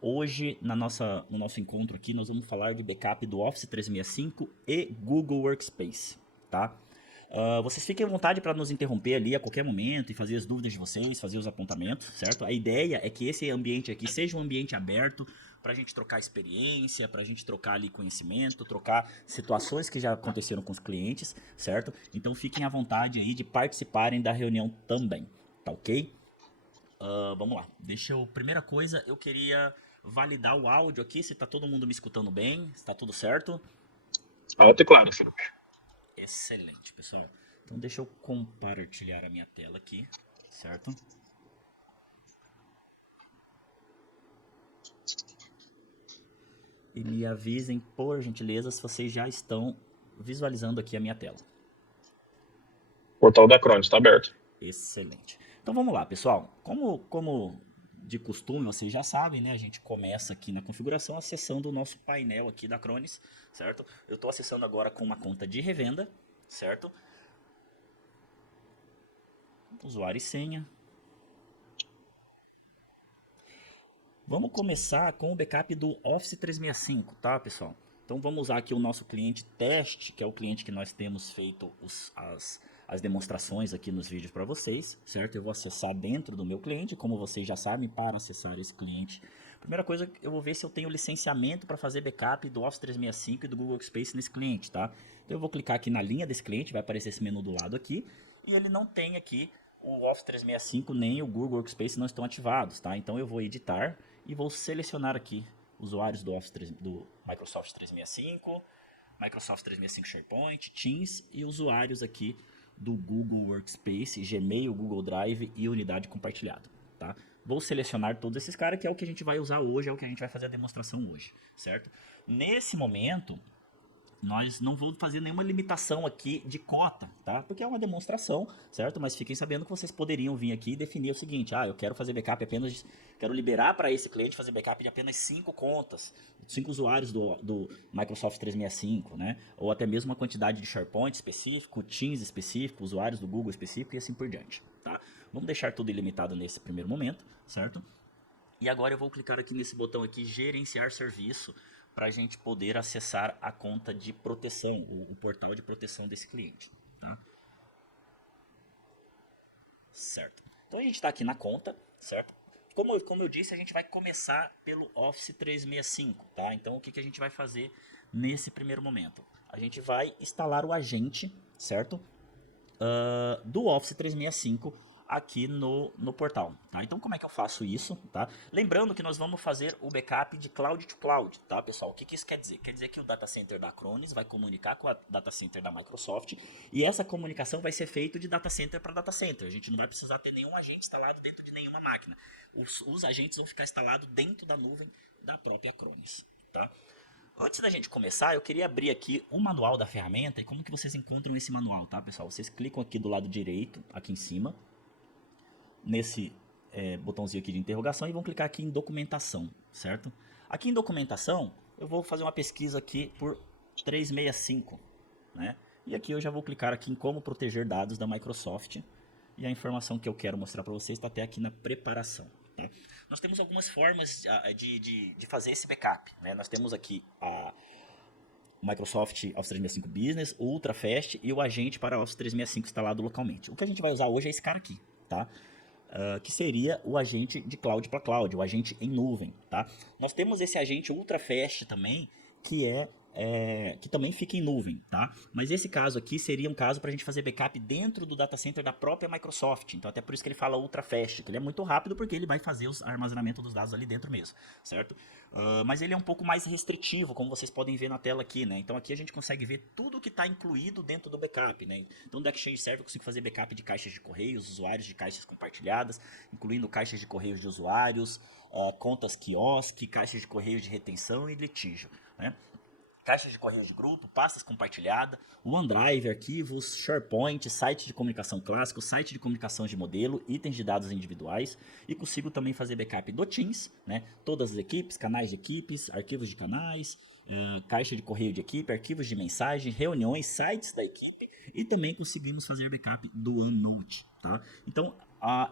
Hoje, no nosso encontro aqui, nós vamos falar de backup do Office 365 e Google Workspace, tá? Vocês fiquem à vontade para nos interromper ali a qualquer momento e fazer as dúvidas de vocês, fazer os apontamentos, certo? A ideia é que esse ambiente aqui seja um ambiente aberto para a gente trocar experiência, para a gente trocar ali conhecimento, trocar situações que já aconteceram com os clientes, certo? Então fiquem à vontade aí de participarem da reunião também, tá ok? Vamos lá. Primeira coisa, eu queria validar o áudio aqui, se tá todo mundo me escutando bem, se tá tudo certo. Alto e claro, Felipe. Excelente, pessoal. Então deixa eu compartilhar a minha tela aqui, certo? E me avisem, por gentileza, se vocês já estão visualizando aqui a minha tela. O portal da Cronos está aberto. Excelente. Então vamos lá, pessoal. Como de costume, vocês já sabem, né? A gente começa aqui na configuração acessando o nosso painel aqui da Acronis, certo? Eu estou acessando agora com uma conta de revenda, certo? Usuário e senha. Vamos começar com o backup do Office 365, tá, pessoal? Então vamos usar aqui o nosso cliente teste, que é o cliente que nós temos feito as demonstrações aqui nos vídeos para vocês, certo? Eu vou acessar dentro do meu cliente, como vocês já sabem, para acessar esse cliente. Primeira coisa, eu vou ver se eu tenho licenciamento para fazer backup do Office 365 e do Google Workspace nesse cliente, tá? Então eu vou clicar aqui na linha desse cliente, vai aparecer esse menu do lado aqui, e ele não tem aqui o Office 365 nem o Google Workspace não estão ativados, tá? Então eu vou editar e vou selecionar aqui usuários do Microsoft 365, Microsoft 365 SharePoint, Teams e usuários aqui do Google Workspace, Gmail, Google Drive e unidade compartilhada, tá? Vou selecionar todos esses caras, que é o que a gente vai usar hoje, é o que a gente vai fazer a demonstração hoje, certo? Nesse momento, nós não vamos fazer nenhuma limitação aqui de cota, tá? Porque é uma demonstração, certo? Mas fiquem sabendo que vocês poderiam vir aqui e definir o seguinte: eu quero fazer backup quero liberar para esse cliente fazer backup de apenas 5 contas, 5 usuários do Microsoft 365, né? Ou até mesmo uma quantidade de SharePoint específico, Teams específico, usuários do Google específico e assim por diante, tá? Vamos deixar tudo ilimitado nesse primeiro momento, certo? E agora eu vou clicar aqui nesse botão aqui, gerenciar serviço, para a gente poder acessar a conta de proteção, o portal de proteção desse cliente, tá? Certo. Então a gente está aqui na conta, certo? Como eu disse, a gente vai começar pelo Office 365, tá? Então o que a gente vai fazer nesse primeiro momento? A gente vai instalar o agente, certo? Do Office 365 aqui no portal, tá? Então como é que eu faço isso, tá? Lembrando que nós vamos fazer o backup de cloud to cloud, tá, pessoal? O que isso quer dizer? Quer dizer que o data center da Acronis vai comunicar com a data center da Microsoft e essa comunicação vai ser feita de data center para data center. A gente não vai precisar ter nenhum agente instalado dentro de nenhuma máquina. Os agentes vão ficar instalados dentro da nuvem da própria Acronis, tá? Antes da gente começar, eu queria abrir aqui o manual da ferramenta e como que vocês encontram esse manual, tá, pessoal? Vocês clicam aqui do lado direito, aqui em cima, nesse botãozinho aqui de interrogação e vão clicar aqui em documentação, certo? Aqui em documentação, eu vou fazer uma pesquisa aqui por 365, né? E aqui eu já vou clicar aqui em como proteger dados da Microsoft e a informação que eu quero mostrar para vocês está até aqui na preparação, tá? Nós temos algumas formas de fazer esse backup, né? Nós temos aqui a Microsoft Office 365 Business, o Ultra Fast e o agente para Office 365 instalado localmente. O que a gente vai usar hoje é esse cara aqui, tá? Que seria o agente de cloud para cloud, o agente em nuvem, tá? Nós temos esse agente Ultra Fast também, que também fica em nuvem, tá? Mas esse caso aqui seria um caso para a gente fazer backup dentro do data center da própria Microsoft. Então até por isso que ele fala Ultra Fast, que ele é muito rápido porque ele vai fazer o armazenamento dos dados ali dentro mesmo, certo? Mas ele é um pouco mais restritivo, como vocês podem ver na tela aqui, né? Então aqui a gente consegue ver tudo que está incluído dentro do backup, né? Então do Exchange Server eu consigo fazer backup de caixas de correios, usuários de caixas compartilhadas, incluindo caixas de correios de usuários, contas quiosque, caixas de correios de retenção e litígio, né? Caixas de correios de grupo, pastas compartilhadas, OneDrive, arquivos, SharePoint, site de comunicação clássico, site de comunicação de modelo, itens de dados individuais e consigo também fazer backup do Teams, né? Todas as equipes, canais de equipes, arquivos de canais, caixa de correio de equipe, arquivos de mensagem, reuniões, sites da equipe e também conseguimos fazer backup do OneNote, tá? Então,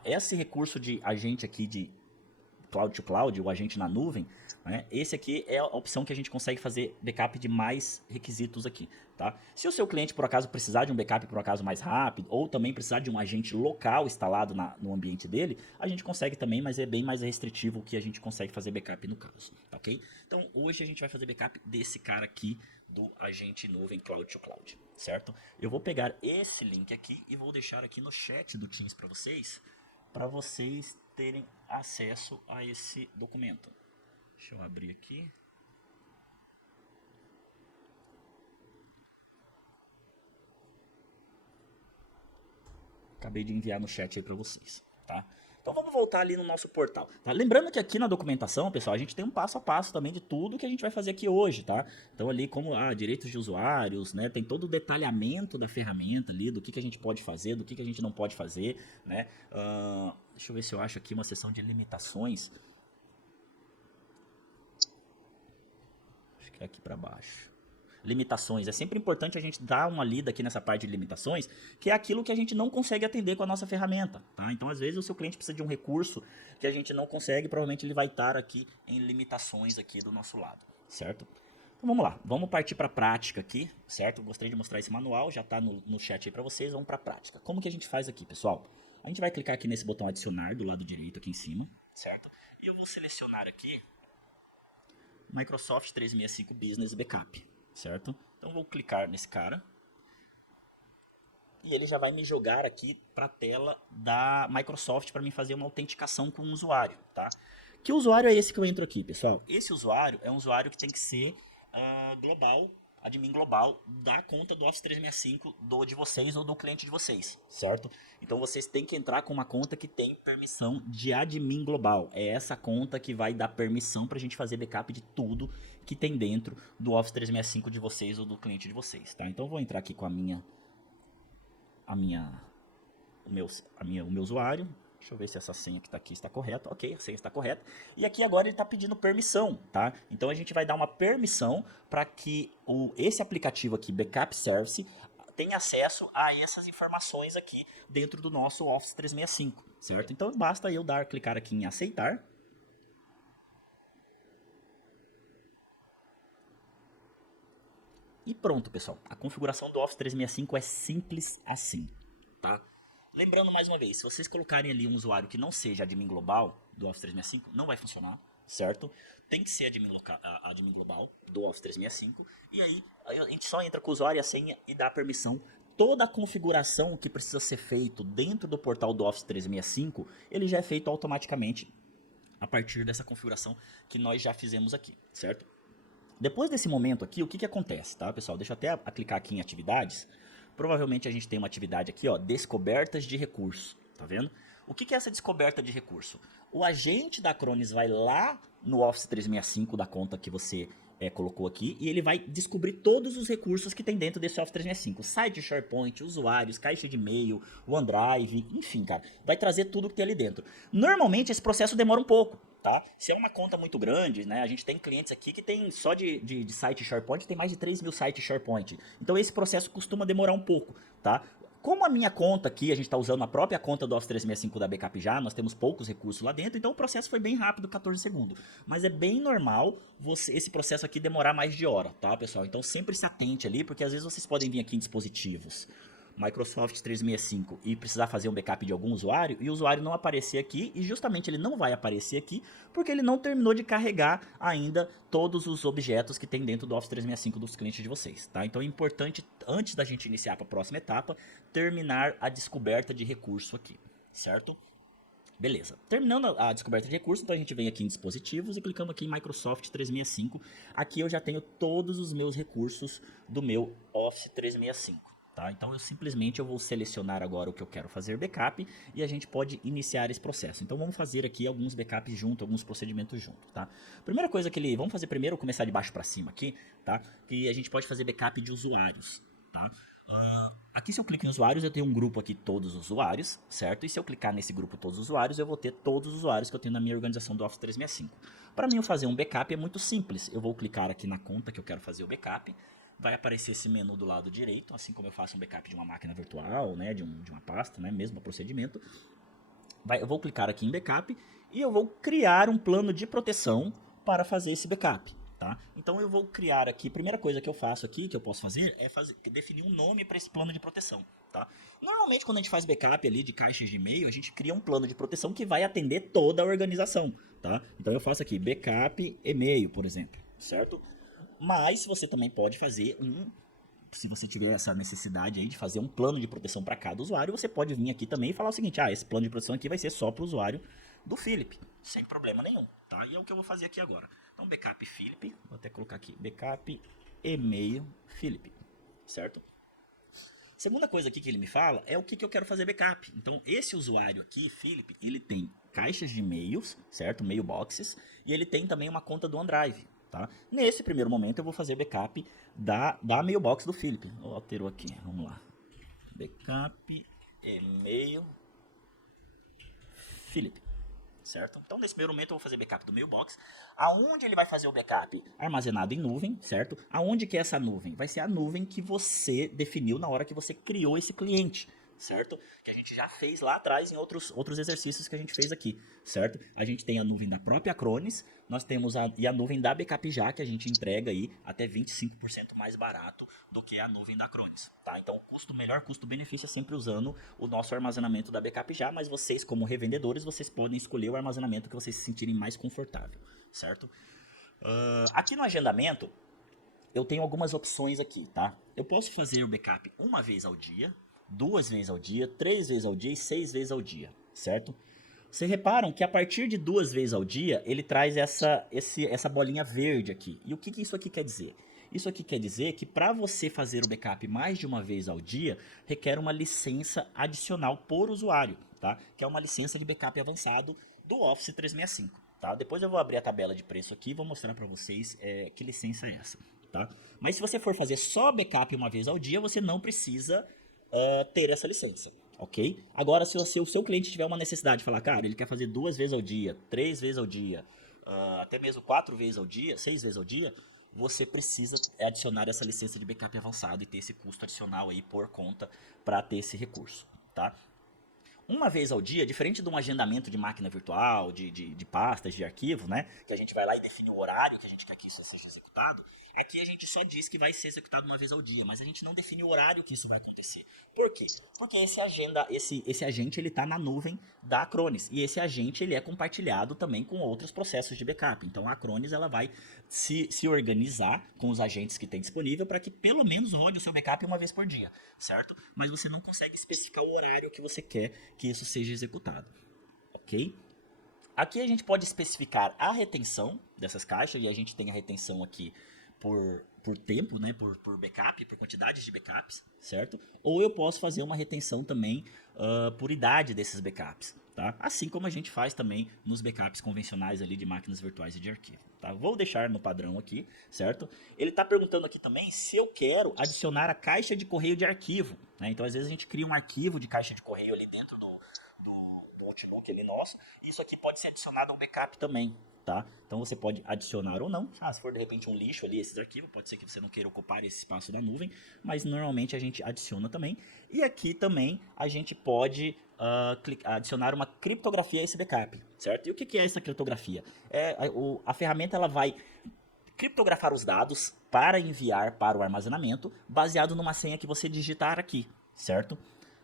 esse recurso de agente aqui de Cloud to Cloud, o agente na nuvem, né? Esse aqui é a opção que a gente consegue fazer backup de mais requisitos aqui, tá? Se o seu cliente por acaso precisar de um backup por acaso mais rápido, ou também precisar de um agente local instalado no ambiente dele, a gente consegue também, mas é bem mais restritivo o que a gente consegue fazer backup no caso, tá ok? Então hoje a gente vai fazer backup desse cara aqui, do agente nuvem Cloud to Cloud, certo? Eu vou pegar esse link aqui e vou deixar aqui no chat do Teams para vocês terem acesso a esse documento. Deixa eu abrir aqui. Acabei de enviar no chat aí para vocês, tá? Então vamos voltar ali no nosso portal, tá? Lembrando que aqui na documentação, pessoal, a gente tem um passo a passo também de tudo que a gente vai fazer aqui hoje, tá? Então ali como direitos de usuários, né? Tem todo o detalhamento da ferramenta ali, do que a gente pode fazer, do que a gente não pode fazer, né? Deixa eu ver se eu acho aqui uma seção de limitações. Acho que é aqui para baixo. Limitações. É sempre importante a gente dar uma lida aqui nessa parte de limitações, que é aquilo que a gente não consegue atender com a nossa ferramenta, tá? Então, às vezes, o seu cliente precisa de um recurso que a gente não consegue, provavelmente ele vai estar aqui em limitações aqui do nosso lado, certo? Então, vamos lá. Vamos partir para a prática aqui, certo? Gostaria de mostrar esse manual, já está no chat aí para vocês. Vamos para a prática. Como que a gente faz aqui, pessoal? A gente vai clicar aqui nesse botão adicionar do lado direito aqui em cima, certo? E eu vou selecionar aqui Microsoft 365 Business Backup, certo? Então vou clicar nesse cara e ele já vai me jogar aqui para a tela da Microsoft para mim fazer uma autenticação com o usuário, tá? Que usuário é esse que eu entro aqui, pessoal? Esse usuário é um usuário que tem que ser global, admin global da conta do Office 365 de vocês ou do cliente de vocês, certo? Então vocês têm que entrar com uma conta que tem permissão de admin global. É essa conta que vai dar permissão para a gente fazer backup de tudo que tem dentro do Office 365 de vocês ou do cliente de vocês, tá? Então eu vou entrar aqui com o meu usuário. Deixa eu ver se essa senha que está aqui está correta. Ok, a senha está correta. E aqui agora ele está pedindo permissão, tá? Então a gente vai dar uma permissão para que esse aplicativo aqui, Backup Service, tenha acesso a essas informações aqui dentro do nosso Office 365, certo? Então basta eu clicar aqui em aceitar. E pronto, pessoal. A configuração do Office 365 é simples assim, tá? Lembrando mais uma vez, se vocês colocarem ali um usuário que não seja admin global do Office 365, não vai funcionar, certo? Tem que ser admin global do Office 365. E aí a gente só entra com o usuário e a senha e dá a permissão. Toda a configuração que precisa ser feito dentro do portal do Office 365, ele já é feito automaticamente a partir dessa configuração que nós já fizemos aqui, certo? Depois desse momento aqui, o que acontece, tá, pessoal? Deixa eu até clicar aqui em atividades. Provavelmente a gente tem uma atividade aqui, ó, descobertas de recurso, tá vendo? O que é essa descoberta de recurso? O agente da Acronis vai lá no Office 365 da conta que você colocou aqui e ele vai descobrir todos os recursos que tem dentro desse Office 365. Site SharePoint, usuários, caixa de e-mail, OneDrive, enfim, cara. Vai trazer tudo que tem ali dentro. Normalmente esse processo demora um pouco, tá? Se é uma conta muito grande, né? A gente tem clientes aqui que tem só de site SharePoint, tem mais de 3 mil sites SharePoint. Então esse processo costuma demorar um pouco, tá? Como a minha conta aqui, a gente está usando a própria conta do Office 365 da Backup já, nós temos poucos recursos lá dentro, então o processo foi bem rápido, 14 segundos. Mas é bem normal esse processo aqui demorar mais de hora, tá, pessoal? Então sempre se atente ali, porque às vezes vocês podem vir aqui em dispositivos Microsoft 365 e precisar fazer um backup de algum usuário e o usuário não aparecer aqui, e justamente ele não vai aparecer aqui porque ele não terminou de carregar ainda todos os objetos que tem dentro do Office 365 dos clientes de vocês, tá? Então é importante, antes da gente iniciar para a próxima etapa, terminar a descoberta de recurso aqui, certo? Beleza, terminando a descoberta de recurso, então a gente vem aqui em dispositivos e clicamos aqui em Microsoft 365. Aqui eu já tenho todos os meus recursos do meu Office 365. Tá? Então eu vou selecionar agora o que eu quero fazer backup e a gente pode iniciar esse processo. Então vamos fazer aqui alguns backups junto, alguns procedimentos junto, tá? Primeira coisa vamos fazer primeiro, começar de baixo para cima aqui, tá? Que a gente pode fazer backup de usuários, tá? Aqui se eu clico em usuários, eu tenho um grupo aqui, todos os usuários, certo? E se eu clicar nesse grupo todos os usuários, eu vou ter todos os usuários que eu tenho na minha organização do Office 365. Para mim fazer um backup é muito simples. Eu vou clicar aqui na conta que eu quero fazer o backup. Vai aparecer esse menu do lado direito, assim como eu faço um backup de uma máquina virtual, né, de uma pasta, né, mesmo procedimento. eu vou clicar aqui em backup e eu vou criar um plano de proteção para fazer esse backup. Tá? Então eu vou criar aqui, primeira coisa que eu faço aqui, que eu posso fazer, é definir um nome para esse plano de proteção. Tá? Normalmente quando a gente faz backup ali de caixas de e-mail, a gente cria um plano de proteção que vai atender toda a organização. Tá? Então eu faço aqui backup e-mail, por exemplo, certo? Mas você também pode fazer se você tiver essa necessidade aí de fazer um plano de proteção para cada usuário, você pode vir aqui também e falar o seguinte, esse plano de proteção aqui vai ser só para o usuário do Felipe, sem problema nenhum, tá? E é o que eu vou fazer aqui agora. Então, backup Felipe, vou até colocar aqui, backup e-mail Felipe, certo? Segunda coisa aqui que ele me fala é o que eu quero fazer backup. Então, esse usuário aqui, Felipe, ele tem caixas de e-mails, certo? Mailboxes, e ele tem também uma conta do OneDrive, tá? Nesse primeiro momento, eu vou fazer backup da mailbox do Felipe. Alterou aqui, vamos lá. Backup e-mail Felipe. Certo? Então, nesse primeiro momento, eu vou fazer backup do mailbox. Aonde ele vai fazer o backup? Armazenado em nuvem, certo? Aonde que é essa nuvem? Vai ser a nuvem que você definiu na hora que você criou esse cliente, certo? Que a gente já fez lá atrás em outros exercícios que a gente fez aqui, certo? A gente tem a nuvem da própria Acronis, nós temos a nuvem da BackupJar, que a gente entrega aí até 25% mais barato do que a nuvem da Acronis, tá? Então, melhor custo-benefício é sempre usando o nosso armazenamento da BackupJar, mas vocês, como revendedores, vocês podem escolher o armazenamento que vocês se sentirem mais confortável, certo? Aqui no agendamento, eu tenho algumas opções aqui, tá? Eu posso fazer o backup uma vez ao dia, 2 vezes ao dia, 3 vezes ao dia e 6 vezes ao dia, certo? Vocês reparam que a partir de 2 vezes ao dia, ele traz essa bolinha verde aqui. E o que isso aqui quer dizer? Isso aqui quer dizer que para você fazer o backup mais de uma vez ao dia, requer uma licença adicional por usuário, tá? Que é uma licença de backup avançado do Office 365, tá? Depois eu vou abrir a tabela de preço aqui e vou mostrar para vocês que licença é essa, tá? Mas se você for fazer só backup uma vez ao dia, você não precisa ter essa licença, ok? Agora, se o seu cliente tiver uma necessidade de falar, cara, ele quer fazer 2 vezes ao dia, 3 vezes ao dia, até mesmo 4 vezes ao dia, 6 vezes ao dia, você precisa adicionar essa licença de backup avançado e ter esse custo adicional aí por conta para ter esse recurso, tá? Uma vez ao dia, diferente de um agendamento de máquina virtual, de pastas, de arquivo, né? Que a gente vai lá e define o horário que a gente quer que isso seja executado. Aqui a gente só diz que vai ser executado uma vez ao dia, mas a gente não define o horário que isso vai acontecer. Por quê? Porque esse agente ele está na nuvem da Acronis. E esse agente ele é compartilhado também com outros processos de backup. Então a Acronis ela vai se organizar com os agentes que tem disponível para que pelo menos rode o seu backup uma vez por dia, certo? Mas você não consegue especificar o horário que você quer que isso seja executado, ok? Aqui a gente pode especificar a retenção dessas caixas, e a gente tem a retenção aqui por tempo, né, por backup, por quantidade de backups, certo? Ou eu posso fazer uma retenção também por idade desses backups, tá? Assim como a gente faz também nos backups convencionais ali de máquinas virtuais e de arquivo, tá? Vou deixar no padrão aqui, certo? Ele está perguntando aqui também se eu quero adicionar a caixa de correio de arquivo, né? Então às vezes a gente cria um arquivo de caixa de correio ali dentro do Outlook ali nosso, isso aqui pode ser adicionado a um backup também, tá? Então você pode adicionar ou não. Se for de repente um lixo ali esses arquivos, pode ser que você não queira ocupar esse espaço da nuvem, mas normalmente a gente adiciona também. E aqui também a gente pode adicionar uma criptografia a esse backup, certo? E o que é essa criptografia? A ferramenta ela vai criptografar os dados para enviar para o armazenamento baseado numa senha que você digitar aqui, certo?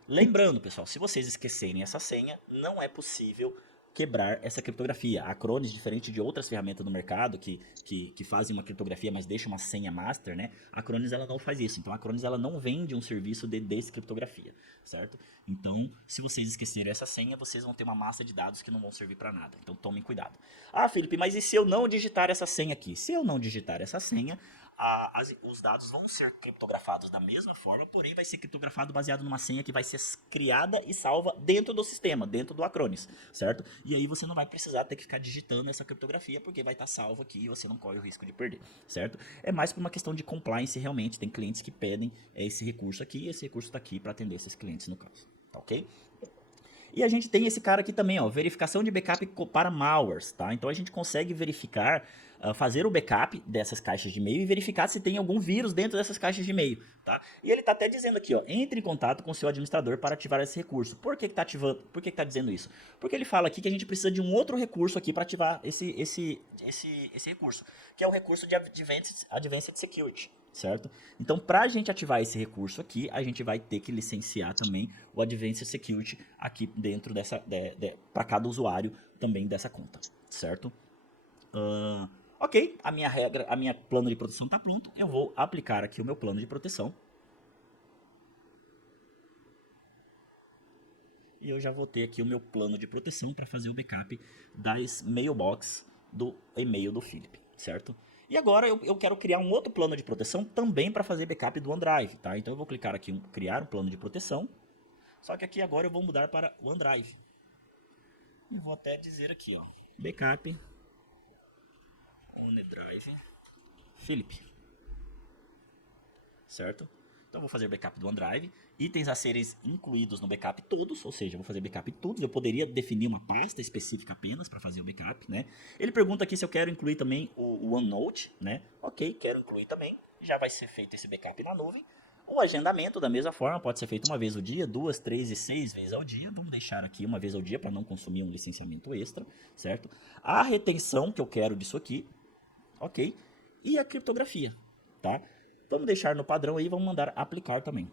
Lembrando, pessoal, se vocês esquecerem essa senha, não é possível quebrar essa criptografia. A Acronis, diferente de outras ferramentas do mercado que fazem uma criptografia, mas deixam uma senha master, né? A Acronis ela não faz isso. Então a Acronis ela não vende um serviço de descriptografia, certo? Então, se vocês esquecerem essa senha, vocês vão ter uma massa de dados que não vão servir para nada. Então tomem cuidado. Ah, Felipe, mas e se eu não digitar essa senha aqui? Se eu não digitar essa senha, os dados vão ser criptografados da mesma forma, porém vai ser criptografado baseado numa senha que vai ser criada e salva dentro do sistema, dentro do Acronis, certo? E aí você não vai precisar ter que ficar digitando essa criptografia, porque vai estar salvo aqui e você não corre o risco de perder, certo? É mais por uma questão de compliance realmente, tem clientes que pedem esse recurso aqui, e esse recurso está aqui para atender esses clientes no caso, tá ok? E a gente tem esse cara aqui também, ó, verificação de backup para malwares, tá? Então a gente consegue verificar fazer o backup dessas caixas de e-mail e verificar se tem algum vírus dentro dessas caixas de e-mail, tá? E ele está até dizendo aqui, ó, entre em contato com o seu administrador para ativar esse recurso. Por que está ativando? Por que está dizendo isso? Porque ele fala aqui que a gente precisa de um outro recurso aqui para ativar esse recurso, que é o recurso de Advanced Security, certo? Então, para a gente ativar esse recurso aqui, a gente vai ter que licenciar também o Advanced Security aqui dentro dessa, para cada usuário também dessa conta, certo? Ok, a minha plano de proteção está pronto. Eu vou aplicar aqui o meu plano de proteção. E eu já vou ter aqui o meu plano de proteção para fazer o backup das mailbox do e-mail do Felipe, certo? E agora eu quero criar um outro plano de proteção também para fazer backup do OneDrive, tá? Então eu vou clicar aqui em criar um plano de proteção. Só que aqui agora eu vou mudar para OneDrive. E vou até dizer aqui, ó, backup OneDrive Felipe, certo? Então eu vou fazer backup do OneDrive, itens a serem incluídos no backup todos, ou seja, eu vou fazer backup de todos. Eu poderia definir uma pasta específica apenas para fazer o backup, né? Ele pergunta aqui se eu quero incluir também o OneNote, né? Ok, quero incluir também, já vai ser feito esse backup na nuvem. O agendamento, da mesma forma, pode ser feito uma vez ao dia, 2, 3 e 6 vezes ao dia. Vamos deixar aqui uma vez ao dia para não consumir um licenciamento extra, certo? A retenção que eu quero disso aqui, ok? E a criptografia, tá? Vamos deixar no padrão aí, vamos mandar aplicar também.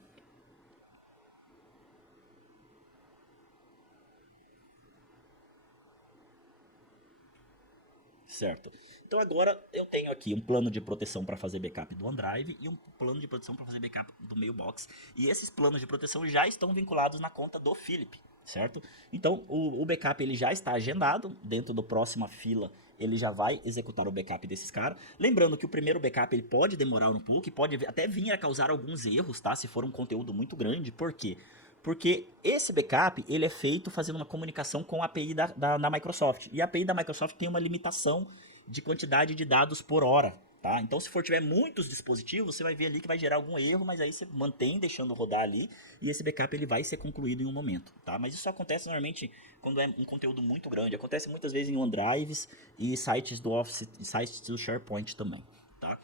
Certo. Então agora eu tenho aqui um plano de proteção para fazer backup do OneDrive e um plano de proteção para fazer backup do Mailbox. E esses planos de proteção já estão vinculados na conta do Felipe, certo? Então o backup ele já está agendado, dentro do próxima fila ele já vai executar o backup desses caras. Lembrando que o primeiro backup ele pode demorar um pouco e pode até vir a causar alguns erros, tá? Se for um conteúdo muito grande. Por quê? Porque esse backup ele é feito fazendo uma comunicação com a API da Microsoft. E a API da Microsoft tem uma limitação de quantidade de dados por hora, tá? Então, se tiver muitos dispositivos, você vai ver ali que vai gerar algum erro, mas aí você mantém deixando rodar ali e esse backup ele vai ser concluído em um momento, tá? Mas isso acontece normalmente quando é um conteúdo muito grande. Acontece muitas vezes em OneDrives e sites do Office, sites do SharePoint também, tá?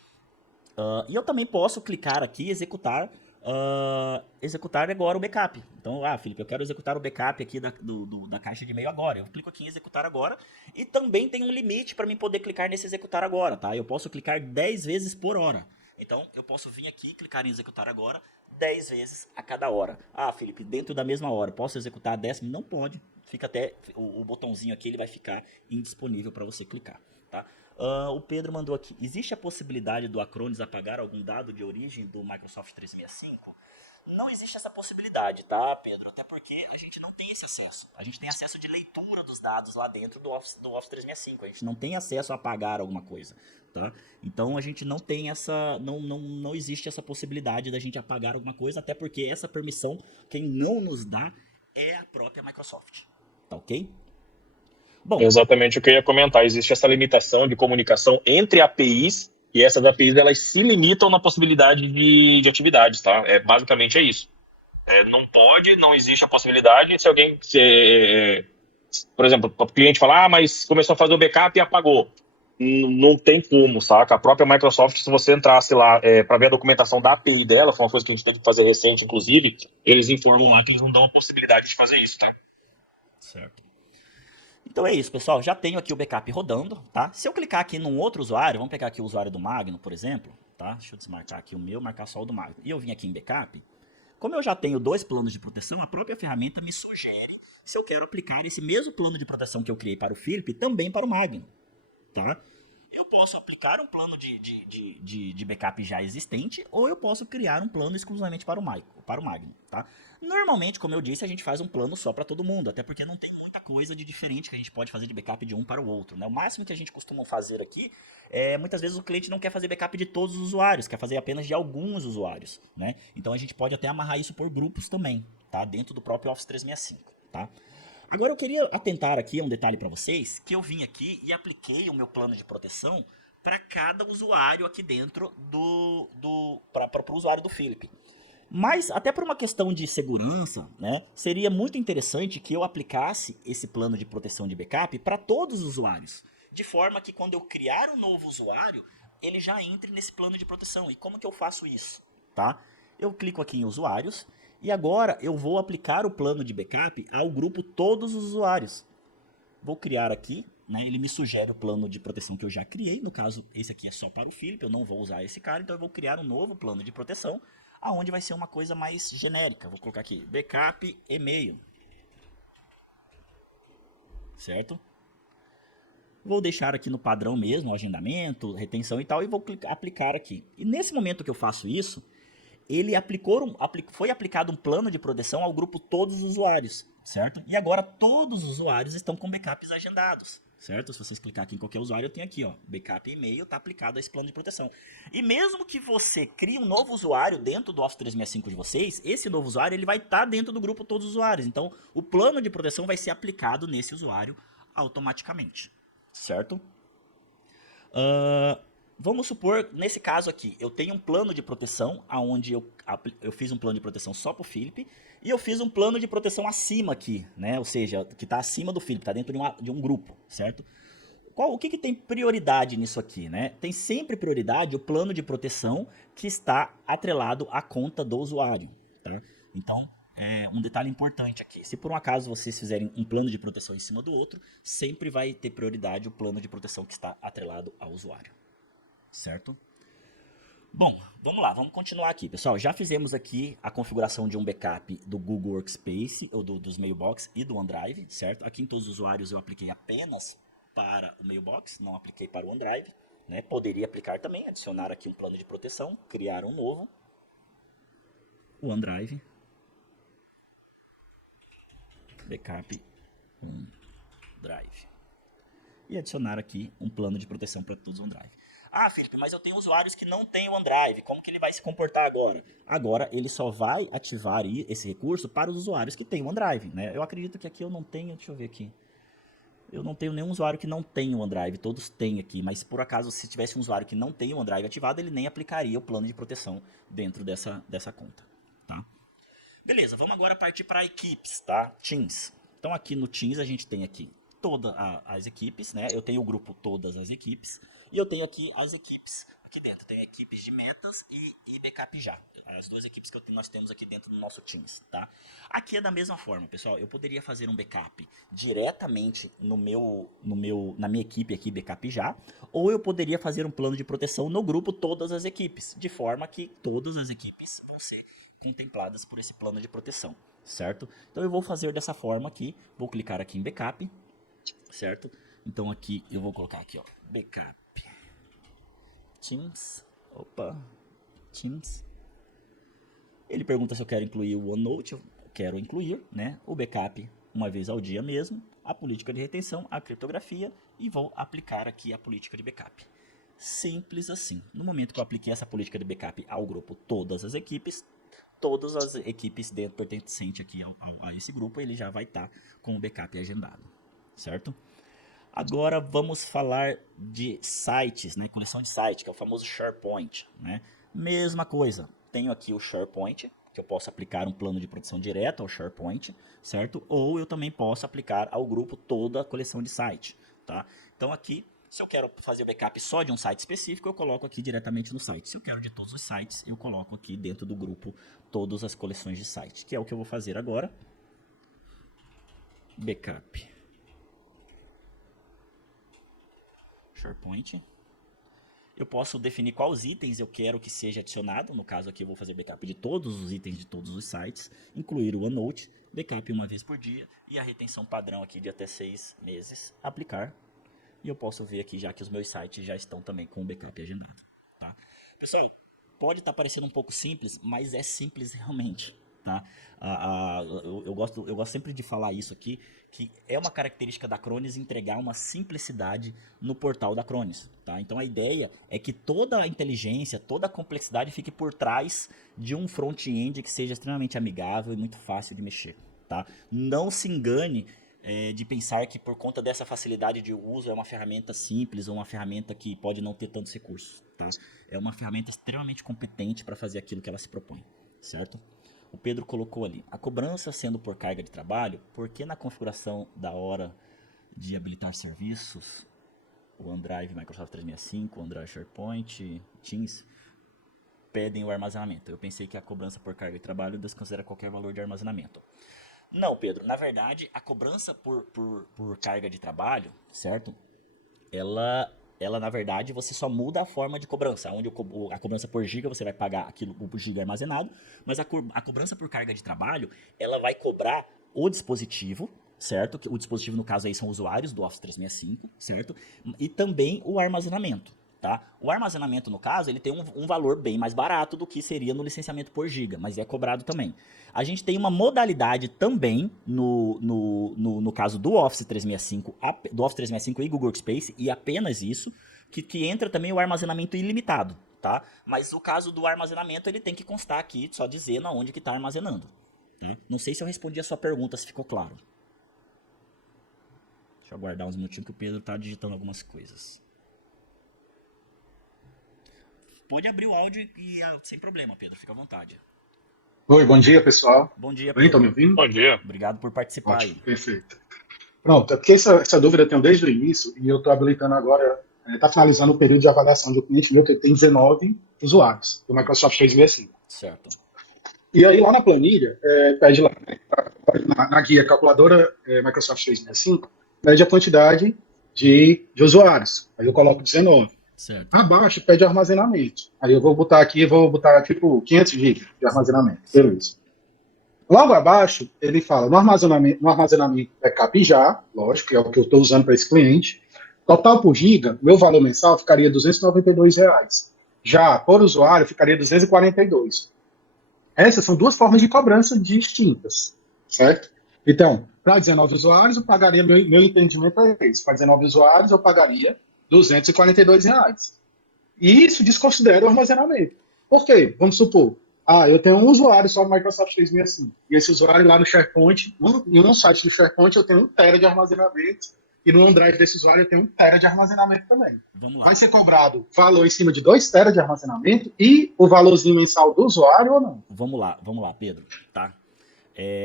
E eu também posso clicar aqui e executar agora o backup. Então, Felipe, eu quero executar o backup aqui da caixa de e-mail agora. Eu clico aqui em executar agora e também tem um limite para mim poder clicar nesse executar agora, tá? Eu posso clicar 10 vezes por hora. Então, eu posso vir aqui e clicar em executar agora 10 vezes a cada hora. Felipe, dentro da mesma hora, posso executar a 10ª? Não pode. Fica até o botãozinho aqui, ele vai ficar indisponível para você clicar, tá? O Pedro mandou aqui, existe a possibilidade do Acronis apagar algum dado de origem do Microsoft 365? Não existe essa possibilidade, tá, Pedro? Até porque a gente não tem esse acesso. A gente tem acesso de leitura dos dados lá dentro do Office 365. A gente não tem acesso a apagar alguma coisa, tá? Então a gente não tem essa, não existe essa possibilidade da gente apagar alguma coisa, até porque essa permissão quem não nos dá é a própria Microsoft, tá ok? Bom, exatamente o que eu ia comentar. Existe essa limitação de comunicação entre APIs e essas APIs elas se limitam na possibilidade de atividades, tá? Basicamente é isso. Não existe a possibilidade se alguém, por exemplo, o cliente fala, mas começou a fazer o backup e apagou. Não tem como, saca? A própria Microsoft, se você entrasse lá para ver a documentação da API dela, foi uma coisa que a gente teve que fazer recente, inclusive, eles informam lá que eles não dão a possibilidade de fazer isso, tá? Certo. Então é isso, pessoal. Já tenho aqui o backup rodando, tá? Se eu clicar aqui num outro usuário, vamos pegar aqui o usuário do Magno, por exemplo, tá? Deixa eu desmarcar aqui o meu, marcar só o do Magno. E eu vim aqui em backup. Como eu já tenho 2 planos de proteção, a própria ferramenta me sugere se eu quero aplicar esse mesmo plano de proteção que eu criei para o Felipe também para o Magno, tá? Eu posso aplicar um plano de backup já existente ou eu posso criar um plano exclusivamente para o Magno, tá? Normalmente, como eu disse, a gente faz um plano só para todo mundo, até porque não tem muita coisa de diferente que a gente pode fazer de backup de um para o outro, né? O máximo que a gente costuma fazer aqui muitas vezes o cliente não quer fazer backup de todos os usuários, quer fazer apenas de alguns usuários, né? Então a gente pode até amarrar isso por grupos também, tá? Dentro do próprio Office 365, tá? Agora eu queria atentar aqui a um detalhe para vocês, que eu vim aqui e apliquei o meu plano de proteção para cada usuário aqui dentro para o usuário do Felipe. Mas até por uma questão de segurança, né, seria muito interessante que eu aplicasse esse plano de proteção de backup para todos os usuários. de forma que quando eu criar um novo usuário, ele já entre nesse plano de proteção. E como que eu faço isso? Tá? Eu clico aqui em usuários e agora eu vou aplicar o plano de backup ao grupo todos os usuários. Vou criar aqui, né? Ele me sugere o plano de proteção que eu já criei. No caso, esse aqui é só para o Felipe, eu não vou usar esse cara, então eu vou criar um novo plano de proteção, aonde vai ser uma coisa mais genérica. Vou colocar aqui, backup e-mail. Certo? Vou deixar aqui no padrão mesmo, agendamento, retenção e tal, e vou aplicar aqui. E nesse momento que eu faço isso, ele foi aplicado um plano de proteção ao grupo todos os usuários, certo? E agora todos os usuários estão com backups agendados, certo? Se vocês clicar aqui em qualquer usuário, eu tenho aqui, ó, backup e-mail, está aplicado a esse plano de proteção. E mesmo que você crie um novo usuário dentro do Office 365 de vocês, esse novo usuário ele vai estar dentro do grupo todos os usuários. Então, o plano de proteção vai ser aplicado nesse usuário automaticamente, certo? Vamos supor, nesse caso aqui, eu tenho um plano de proteção, onde eu fiz um plano de proteção só para o Felipe, e eu fiz um plano de proteção acima aqui, né? Ou seja, que está acima do Felipe, está dentro de um grupo, certo? O que tem prioridade nisso aqui, né? Tem sempre prioridade o plano de proteção que está atrelado à conta do usuário, tá? Então, um detalhe importante aqui, se por um acaso vocês fizerem um plano de proteção em cima do outro, sempre vai ter prioridade o plano de proteção que está atrelado ao usuário. Certo? Bom, vamos lá, vamos continuar aqui, pessoal. Já fizemos aqui a configuração de um backup do Google Workspace, ou dos Mailbox e do OneDrive, certo? Aqui em todos os usuários eu apliquei apenas para o Mailbox, não apliquei para o OneDrive, né? Poderia aplicar também, adicionar aqui um plano de proteção, criar um novo, o OneDrive, backup OneDrive, e adicionar aqui um plano de proteção para todos os OneDrive. Ah, Felipe, mas eu tenho usuários que não têm o OneDrive, como que ele vai se comportar agora? Agora ele só vai ativar esse recurso para os usuários que têm o OneDrive, né? Eu acredito que aqui eu não tenho, deixa eu ver aqui. Eu não tenho nenhum usuário que não tenha o OneDrive, todos têm aqui, mas por acaso se tivesse um usuário que não tem o OneDrive ativado, ele nem aplicaria o plano de proteção dentro dessa conta, tá? Beleza, vamos agora partir para equipes, tá? Teams. Então aqui no Teams a gente tem aqui todas as equipes, né? Eu tenho o grupo todas as equipes e eu tenho aqui as equipes aqui dentro. Tem equipes de metas e backup já. As duas equipes que nós temos aqui dentro do nosso Teams, tá? Aqui é da mesma forma, pessoal. Eu poderia fazer um backup diretamente na minha equipe aqui, backup já, ou eu poderia fazer um plano de proteção no grupo todas as equipes, de forma que todas as equipes vão ser contempladas por esse plano de proteção, certo? Então eu vou fazer dessa forma aqui, vou clicar aqui em backup, certo? Então aqui eu vou colocar aqui, ó, backup Teams, Teams. Ele pergunta se eu quero incluir o OneNote, eu quero incluir, né? O backup uma vez ao dia mesmo, a política de retenção, a criptografia e vou aplicar aqui a política de backup. Simples assim. No momento que eu apliquei essa política de backup ao grupo todas as equipes dentro pertencente aqui a esse grupo, ele já vai estar com o backup agendado, certo? Agora vamos falar de sites, né? Coleção de sites, que é o famoso SharePoint, né? Mesma coisa, tenho aqui o SharePoint, que eu posso aplicar um plano de proteção direto ao SharePoint, certo? Ou eu também posso aplicar ao grupo toda a coleção de site, tá? Então aqui, se eu quero fazer o backup só de um site específico, eu coloco aqui diretamente no site. Se eu quero de todos os sites, eu coloco aqui dentro do grupo todas as coleções de sites, que é o que eu vou fazer agora. Backup SharePoint. Eu posso definir quais itens eu quero que seja adicionado. No caso aqui eu vou fazer backup de todos os itens de todos os sites, incluir o OneNote, backup uma vez por dia e a retenção padrão aqui de até 6 meses, aplicar. E eu posso ver aqui já que os meus sites já estão também com o backup agendado, tá? Pessoal, pode estar parecendo um pouco simples, mas é simples realmente, tá? Eu gosto sempre de falar isso aqui, que é uma característica da Acronis entregar uma simplicidade no portal da Acronis, tá? Então a ideia é que toda a inteligência, toda a complexidade fique por trás de um front-end que seja extremamente amigável e muito fácil de mexer, tá? Não se engane de pensar que por conta dessa facilidade de uso é uma ferramenta simples ou uma ferramenta que pode não ter tantos recursos, tá? É uma ferramenta extremamente competente para fazer aquilo que ela se propõe, certo? O Pedro colocou ali, a cobrança sendo por carga de trabalho, por que na configuração da hora de habilitar serviços o OneDrive, Microsoft 365, o OneDrive, SharePoint, Teams, pedem o armazenamento. Eu pensei que a cobrança por carga de trabalho desconsidera qualquer valor de armazenamento. Não, Pedro, na verdade, a cobrança por carga de trabalho, certo? Ela, na verdade, você só muda a forma de cobrança. Onde a cobrança por giga, você vai pagar aquilo por giga armazenado, mas a cobrança por carga de trabalho, ela vai cobrar o dispositivo, certo? O dispositivo, no caso, aí são usuários do Office 365, certo? E também o armazenamento, tá? O armazenamento, no caso, ele tem um valor bem mais barato do que seria no licenciamento por giga, mas é cobrado também. A gente tem uma modalidade também no caso do Office 365, do Office 365 e Google Workspace, e apenas isso, que entra também o armazenamento ilimitado, tá? Mas o caso do armazenamento, ele tem que constar aqui, só dizendo aonde que está armazenando. Tá? Não sei se eu respondi a sua pergunta, se ficou claro. Deixa eu aguardar uns minutinhos que o Pedro está digitando algumas coisas. Pode abrir o áudio sem problema, Pedro, fica à vontade. Oi, bom dia, pessoal. Bom dia, Bem, estão me Pedro. ouvindo? Bom dia. Obrigado por participar Ótimo, aí. perfeito. Pronto, é porque essa dúvida eu tenho desde o início e eu estou habilitando agora, está finalizando o período de avaliação do cliente meu, que tem 19 usuários do Microsoft 365. Certo. E aí lá na planilha, pede lá, né, na guia calculadora Microsoft 365, pede a quantidade de usuários. Aí eu coloco 19. Certo. Abaixo pede armazenamento. Aí eu vou botar tipo 500 GB de armazenamento. Beleza. Logo abaixo, ele fala no armazenamento backup já, lógico, que é o que eu estou usando para esse cliente. Total por giga, meu valor mensal ficaria R$ 292. Já por usuário, ficaria 242. Essas são duas formas de cobrança distintas, certo? Então, para 19 usuários, eu pagaria, meu entendimento é esse. Para 19 usuários, eu pagaria R$ 242. E isso desconsidera o armazenamento. Por quê? Vamos supor, eu tenho um usuário só do Microsoft 365. E esse usuário lá no SharePoint, em um site do SharePoint, eu tenho 1 TB de armazenamento. E no OneDrive desse usuário eu tenho 1 TB de armazenamento também. Vamos lá. Vai ser cobrado valor em cima de 2 TB de armazenamento e o valorzinho mensal do usuário ou não? Vamos lá, Pedro, tá?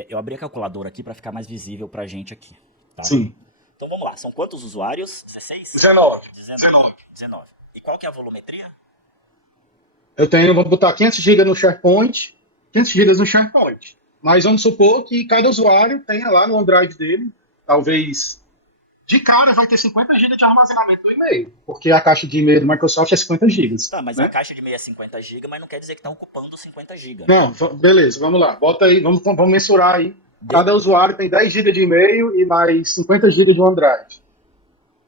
Eu abri a calculadora aqui para ficar mais visível pra gente aqui, tá? Sim. Então vamos lá, são quantos usuários? 16? 19. 19. E qual que é a volumetria? Vou botar 500 GB no SharePoint, 500 GB no SharePoint. Mas vamos supor que cada usuário tenha lá no OneDrive dele, talvez, de cara vai ter 50 GB de armazenamento no e-mail, porque a caixa de e-mail do Microsoft é 50 GB. Tá, mas né? a caixa de e-mail é 50 GB, mas não quer dizer que tá ocupando 50 GB. Não, beleza, vamos lá. Bota aí, vamos mensurar aí. Cada usuário tem 10 GB de e-mail e mais 50 GB de OneDrive.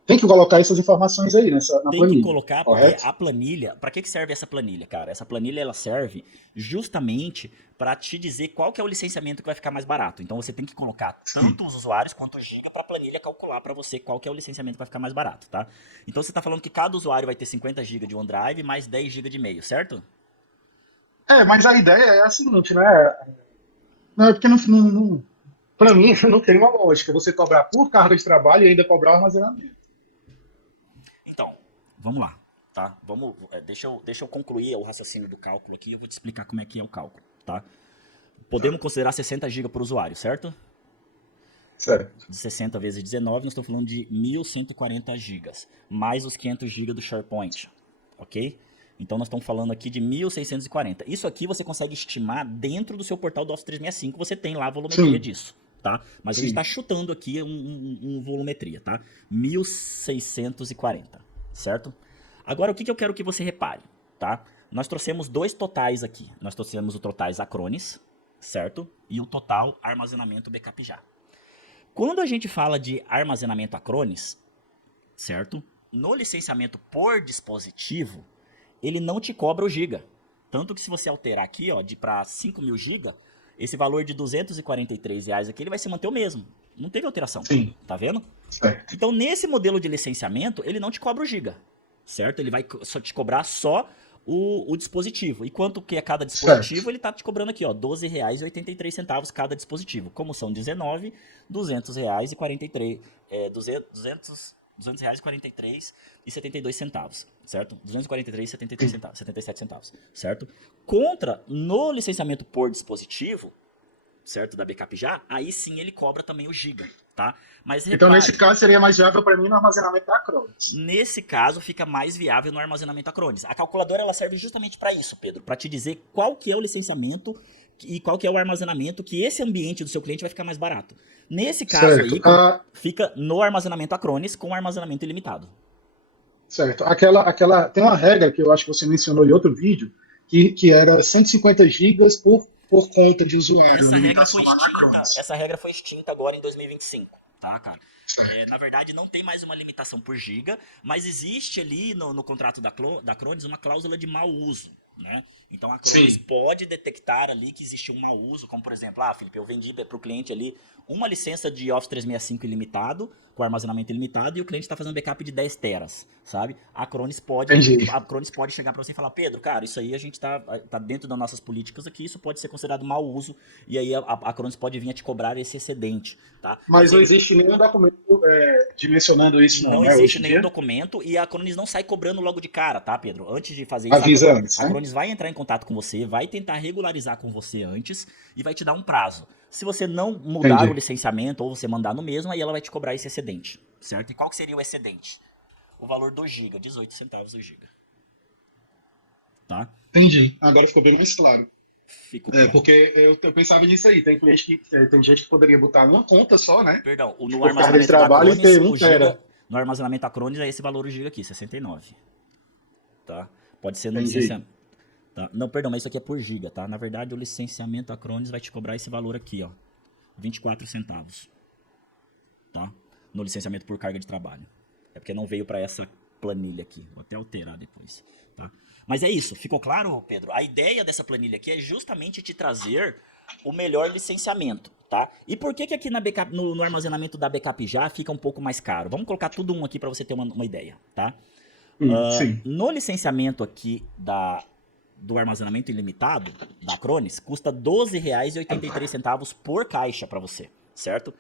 Tem que colocar essas informações aí na planilha. Tem que colocar, porque correto? a planilha... Para que serve essa planilha, cara? Essa planilha, ela serve justamente para te dizer qual que é o licenciamento que vai ficar mais barato. Então, você tem que colocar tanto os usuários quanto o giga para a planilha calcular para você qual que é o licenciamento que vai ficar mais barato, tá? Então, você está falando que cada usuário vai ter 50 GB de OneDrive mais 10 GB de e-mail, certo? Mas a ideia é a seguinte, né? Não, é porque para mim não tem uma lógica você cobrar por carga de trabalho e ainda cobrar o armazenamento. Então, vamos lá, tá? Deixa eu concluir o raciocínio do cálculo aqui e eu vou te explicar como é que é o cálculo, tá? Podemos considerar 60 GB por usuário, certo? Certo. De 60 vezes 19, nós estamos falando de 1.140 GB, mais os 500 GB do SharePoint, ok? Então nós estamos falando aqui de 1.640. Isso aqui você consegue estimar dentro do seu portal do Office 365, você tem lá a volumetria disso, tá? Mas a gente está chutando aqui um volumetria, tá? 1.640, certo? Agora o que eu quero que você repare, tá? Nós trouxemos dois totais aqui. Nós trouxemos o totais Acronis, certo? E o total armazenamento backup já. Quando a gente fala de armazenamento Acronis, certo? No licenciamento por dispositivo, ele não te cobra o giga. Tanto que se você alterar aqui, ó, para 5.000 GB, esse valor de R$ 243 aqui, ele vai se manter o mesmo. Não teve alteração. Sim. Tá vendo? Certo. Então, nesse modelo de licenciamento, ele não te cobra o giga, certo? Ele vai te cobrar só o dispositivo. E quanto que é cada dispositivo, Certo. ele tá te cobrando aqui, ó, R$ 12,83 cada dispositivo. Como são 19, R$ 200,43, R$200,43,72, certo? 243,73 centavos, certo? Contra, no licenciamento por dispositivo, certo, da backup já, aí sim ele cobra também o giga, tá? Mas Então, repare, nesse caso, seria mais viável para mim no armazenamento da Acronis. nesse caso fica mais viável no armazenamento Acronis. A calculadora ela serve justamente para isso, Pedro, para te dizer qual que é o licenciamento e qual que é o armazenamento que esse ambiente do seu cliente vai ficar mais barato. Nesse caso Certo. aí, fica no armazenamento Acronis com armazenamento ilimitado. Certo. Tem uma regra que eu acho que você mencionou em outro vídeo, que era 150 gigas por conta de usuário, limitação lá na Acronis. Essa regra foi extinta agora em 2025, tá, cara? Certo. Na verdade, não tem mais uma limitação por giga, mas existe ali no contrato da Acronis uma cláusula de mau uso, né? Então a Acronis Sim. pode detectar ali que existe um mau uso, como por exemplo, Felipe, eu vendi para o cliente ali uma licença de Office 365 ilimitado, com armazenamento ilimitado, e o cliente está fazendo backup de 10 teras, sabe? Entendi. A Acronis pode chegar para você e falar, Pedro, cara, isso aí a gente tá dentro das nossas políticas aqui, isso pode ser considerado mau uso, e aí a Acronis pode vir a te cobrar esse excedente, tá? Mas não existe nenhum documento dimensionando isso, não né, existe hoje em nenhum dia? documento e a Acronis não sai cobrando logo de cara, tá, Pedro? Antes de fazer isso, Avisa antes, a né? Acronis vai entrar em contato com você, vai tentar regularizar com você antes e vai te dar um prazo. Se você não mudar Entendi. o licenciamento ou você mandar no mesmo, aí ela vai te cobrar esse excedente, certo? E qual que seria o excedente? O valor do giga, 18 centavos o giga. Tá? Entendi. Agora ficou bem mais claro. Ficou claro. Porque eu pensava nisso aí. Tem tem gente que poderia botar uma conta só, né? Perdão, no Por carga de armazenamento da trabalho e Acronis, ter o 1 giga, tera. no armazenamento da Acronis é esse valor o giga aqui, 69. Tá? Pode ser no Entendi. licenciamento. Tá? Não, perdão, mas isso aqui é por giga, tá? Na verdade, o licenciamento Acronis vai te cobrar esse valor aqui, ó. 24 centavos. Tá? No licenciamento por carga de trabalho. É porque não veio para essa planilha aqui. Vou até alterar depois. Tá? Mas é isso. Ficou claro, Pedro? A ideia dessa planilha aqui é justamente te trazer o melhor licenciamento, tá? E por que aqui no armazenamento da backup já fica um pouco mais caro? Vamos colocar tudo um aqui para você ter uma ideia, tá? Sim. No licenciamento aqui do armazenamento ilimitado da Acronis, custa R$ 12,83 por caixa para você, certo?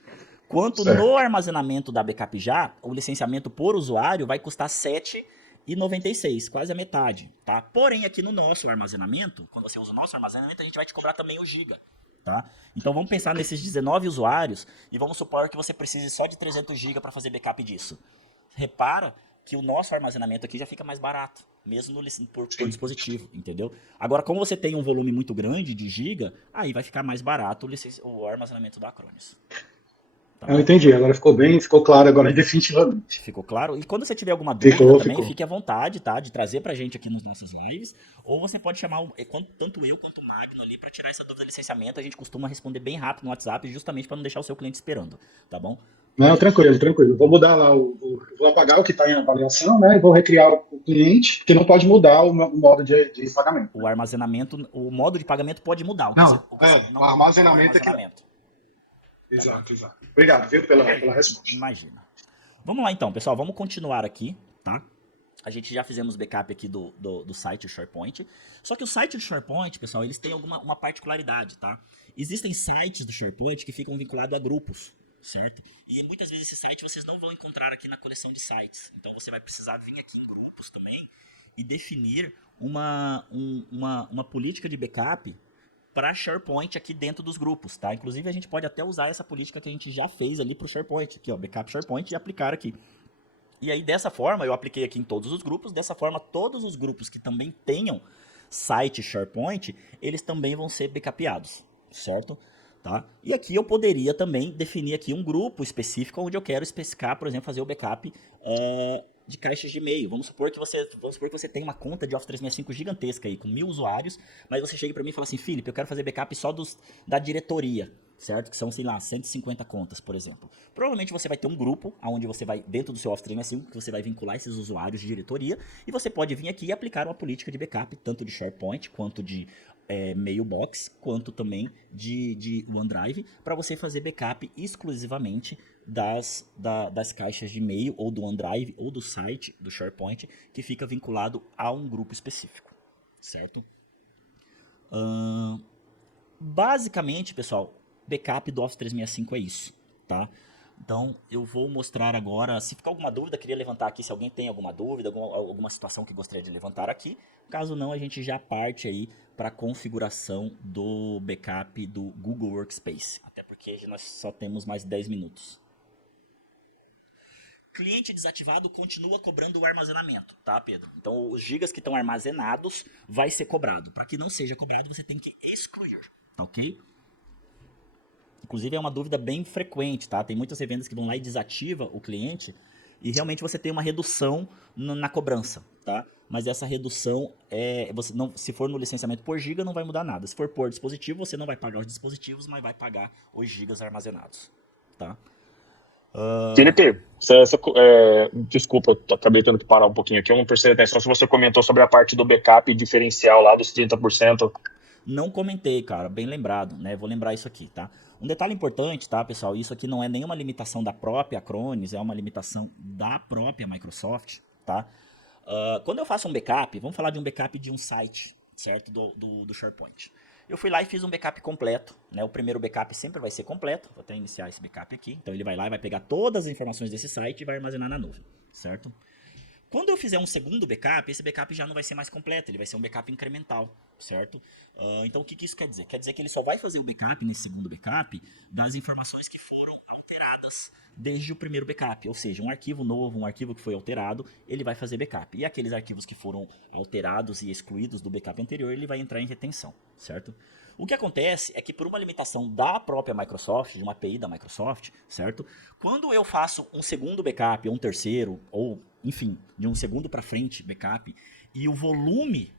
Quanto Certo. no armazenamento da backup já, o licenciamento por usuário vai custar R$ 7,96, quase a metade, tá? Porém, aqui no nosso armazenamento, quando você usa o nosso armazenamento, a gente vai te cobrar também o giga, tá? Então vamos pensar nesses 19 usuários e vamos supor que você precise só de 300 GB para fazer backup disso. Repara que o nosso armazenamento aqui já fica mais barato, mesmo por dispositivo, entendeu? Agora, como você tem um volume muito grande de giga, aí vai ficar mais barato o armazenamento da Acronis. Tá Eu bom? entendi. Agora ficou claro agora definitivamente. Ficou claro? E quando você tiver alguma dúvida também, Ficou. fique à vontade, tá? De trazer pra gente aqui nas nossas lives. Ou você pode chamar tanto eu quanto o Magno ali pra tirar essa dúvida de licenciamento. A gente costuma responder bem rápido no WhatsApp, justamente pra não deixar o seu cliente esperando, tá bom? Não, tranquilo. Vou mudar lá, vou apagar o que está em avaliação, né? E vou recriar o cliente, que não pode mudar o modo de pagamento. O armazenamento, o modo de pagamento pode mudar. O armazenamento aqui. Exato. Obrigado, viu, pela resposta. Imagina. Vamos lá então, pessoal. Vamos continuar aqui, tá? A gente já fizemos backup aqui do site do SharePoint. Só que o site do SharePoint, pessoal, eles têm uma particularidade, tá? Existem sites do SharePoint que ficam vinculados a grupos, certo? E muitas vezes esse site vocês não vão encontrar aqui na coleção de sites. Então você vai precisar vir aqui em grupos também e definir uma política de backup para SharePoint aqui dentro dos grupos, tá? Inclusive a gente pode até usar essa política que a gente já fez ali para o SharePoint, aqui ó, backup SharePoint e aplicar aqui. E aí dessa forma eu apliquei aqui em todos os grupos, dessa forma todos os grupos que também tenham site SharePoint, eles também vão ser backupeados, certo? Tá? E aqui eu poderia também definir aqui um grupo específico onde eu quero especificar, por exemplo, fazer o backup de caixas de e-mail. Vamos supor que você tem uma conta de Office 365 gigantesca aí, com 1000 usuários, mas você chega para mim e fala assim, Felipe, eu quero fazer backup só da diretoria, certo? Que são, sei lá, 150 contas, por exemplo. Provavelmente você vai ter um grupo, onde você vai, dentro do seu Office 365, que você vai vincular esses usuários de diretoria, e você pode vir aqui e aplicar uma política de backup, tanto de SharePoint, quanto de Mailbox, quanto também de OneDrive, para você fazer backup exclusivamente das caixas de e-mail, ou do OneDrive, ou do site do SharePoint, que fica vinculado a um grupo específico, certo? Basicamente, pessoal, backup do Office 365 é isso, tá? Então, eu vou mostrar agora, se ficar alguma dúvida, queria levantar aqui, se alguém tem alguma dúvida, alguma situação que gostaria de levantar aqui. Caso não, a gente já parte aí para a configuração do backup do Google Workspace. Até porque nós só temos mais 10 minutos. Cliente desativado continua cobrando o armazenamento, tá, Pedro? Então, os gigas que estão armazenados vai ser cobrado. Para que não seja cobrado, você tem que excluir, tá ok? Inclusive é uma dúvida bem frequente, tá? Tem muitas revendas que vão lá e desativa o cliente e realmente você tem uma redução na cobrança, tá? Mas essa redução você não, se for no licenciamento por giga não vai mudar nada. Se for por dispositivo, você não vai pagar os dispositivos, mas vai pagar os gigas armazenados, tá? Felipe, desculpa, eu acabei tendo que parar um pouquinho aqui, eu não prestei atenção se você comentou sobre a parte do backup diferencial lá dos 30%. Não comentei, cara, bem lembrado, né? Vou lembrar isso aqui, tá? Um detalhe importante, tá, pessoal? Isso aqui não é nenhuma limitação da própria Acronis, é uma limitação da própria Microsoft, tá? Quando eu faço um backup, vamos falar de um backup de um site, certo? Do SharePoint. Eu fui lá e fiz um backup completo, né? O primeiro backup sempre vai ser completo, vou até iniciar esse backup aqui. Então ele vai lá e vai pegar todas as informações desse site e vai armazenar na nuvem, certo? Quando eu fizer um segundo backup, esse backup já não vai ser mais completo, ele vai ser um backup incremental, certo? Então o que isso quer dizer? Quer dizer que ele só vai fazer o backup nesse segundo backup das informações que foram alteradas desde o primeiro backup, ou seja, um arquivo novo, um arquivo que foi alterado, ele vai fazer backup. E aqueles arquivos que foram alterados e excluídos do backup anterior, ele vai entrar em retenção, certo? O que acontece é que por uma limitação da própria Microsoft, de uma API da Microsoft, certo? Quando eu faço um segundo backup, ou um terceiro, ou enfim, de um segundo para frente backup, e o volume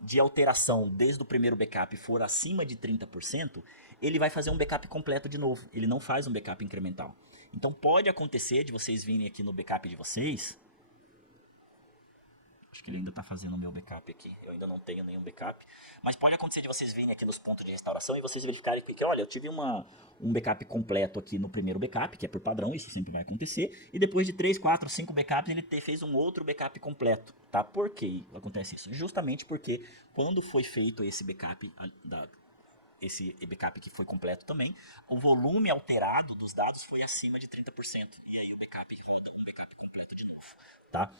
de alteração desde o primeiro backup for acima de 30%, ele vai fazer um backup completo de novo. Ele não faz um backup incremental. Então pode acontecer de vocês virem aqui no backup de vocês. Acho que ele ainda está fazendo o meu backup aqui. Eu ainda não tenho nenhum backup. Mas pode acontecer de vocês virem aqui nos pontos de restauração e vocês verificarem que, olha, eu tive um backup completo aqui no primeiro backup, que é por padrão, isso sempre vai acontecer. E depois de 3, 4, 5 backups, ele fez um outro backup completo. Tá? Por que acontece isso? Justamente porque quando foi feito esse backup que foi completo também, o volume alterado dos dados foi acima de 30%. E aí o backup roda um backup completo de novo. Tá?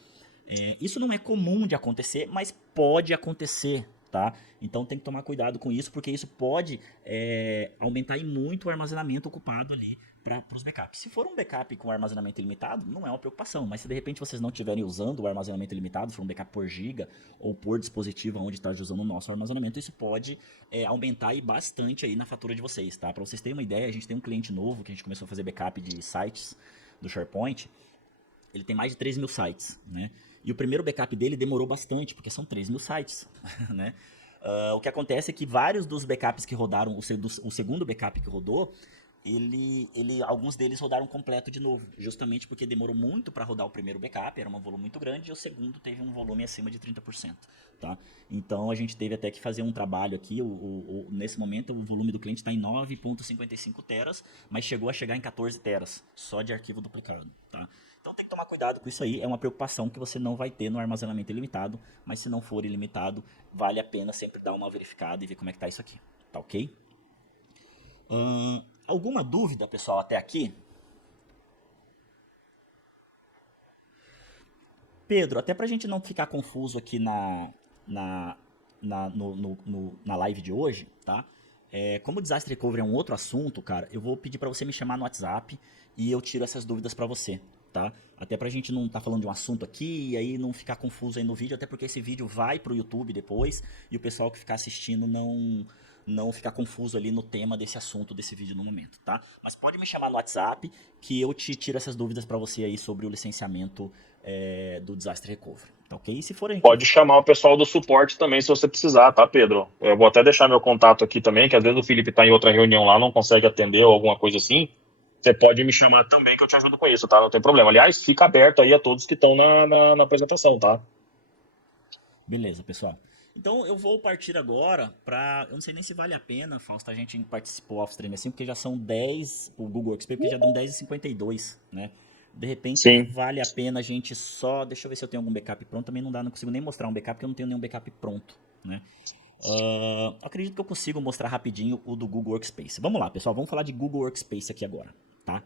Isso não é comum de acontecer, mas pode acontecer, tá? Então tem que tomar cuidado com isso, porque isso pode aumentar em muito o armazenamento ocupado ali para os backups. Se for um backup com armazenamento ilimitado, não é uma preocupação, mas se de repente vocês não estiverem usando o armazenamento ilimitado, for um backup por giga ou por dispositivo onde está usando o nosso armazenamento, isso pode aumentar aí bastante aí na fatura de vocês, tá? Para vocês terem uma ideia, a gente tem um cliente novo que a gente começou a fazer backup de sites do SharePoint. Ele tem mais de 3 mil sites, né? E o primeiro backup dele demorou bastante, porque são 3 mil sites, né? O que acontece é que vários dos backups que rodaram, o segundo backup que rodou, alguns deles rodaram completo de novo, justamente porque demorou muito para rodar o primeiro backup, era um volume muito grande, e o segundo teve um volume acima de 30%, tá? Então a gente teve até que fazer um trabalho aqui, nesse momento o volume do cliente está em 9,55 teras, mas chegou a chegar em 14 teras, só de arquivo duplicado, tá? Então tem que tomar cuidado com isso aí, é uma preocupação que você não vai ter no armazenamento ilimitado, mas se não for ilimitado, vale a pena sempre dar uma verificada e ver como é que tá isso aqui, tá ok? Alguma dúvida, pessoal, até aqui? Pedro, até pra gente não ficar confuso aqui na live de hoje, tá? Como o Disaster Recovery é um outro assunto, cara, eu vou pedir pra você me chamar no WhatsApp e eu tiro essas dúvidas pra você, tá? Até pra gente não tá falando de um assunto aqui e aí não ficar confuso aí no vídeo, até porque esse vídeo vai pro YouTube depois e o pessoal que ficar assistindo não ficar confuso ali no tema desse assunto, desse vídeo no momento, tá? Mas pode me chamar no WhatsApp que eu te tiro essas dúvidas pra você aí sobre o licenciamento do Disaster Recovery, tá ok? E se for Pode chamar o pessoal do suporte também se você precisar, tá, Pedro? Eu vou até deixar meu contato aqui também, que às vezes o Felipe tá em outra reunião lá, não consegue atender ou alguma coisa assim. Você pode me chamar também que eu te ajudo com isso, tá? Não tem problema. Aliás, fica aberto aí a todos que estão na apresentação, tá? Beleza, pessoal. Então eu vou partir agora para, eu não sei nem se vale a pena, Fausto, a gente participou do Office 365, porque já são 10, o Google Workspace, porque já dão 10h52, né? De repente Sim. vale a pena a gente só, deixa eu ver se eu tenho algum backup pronto, também não consigo nem mostrar um backup, porque eu não tenho nenhum backup pronto, né? Acredito que eu consigo mostrar rapidinho o do Google Workspace. Vamos lá, pessoal, vamos falar de Google Workspace aqui agora, tá?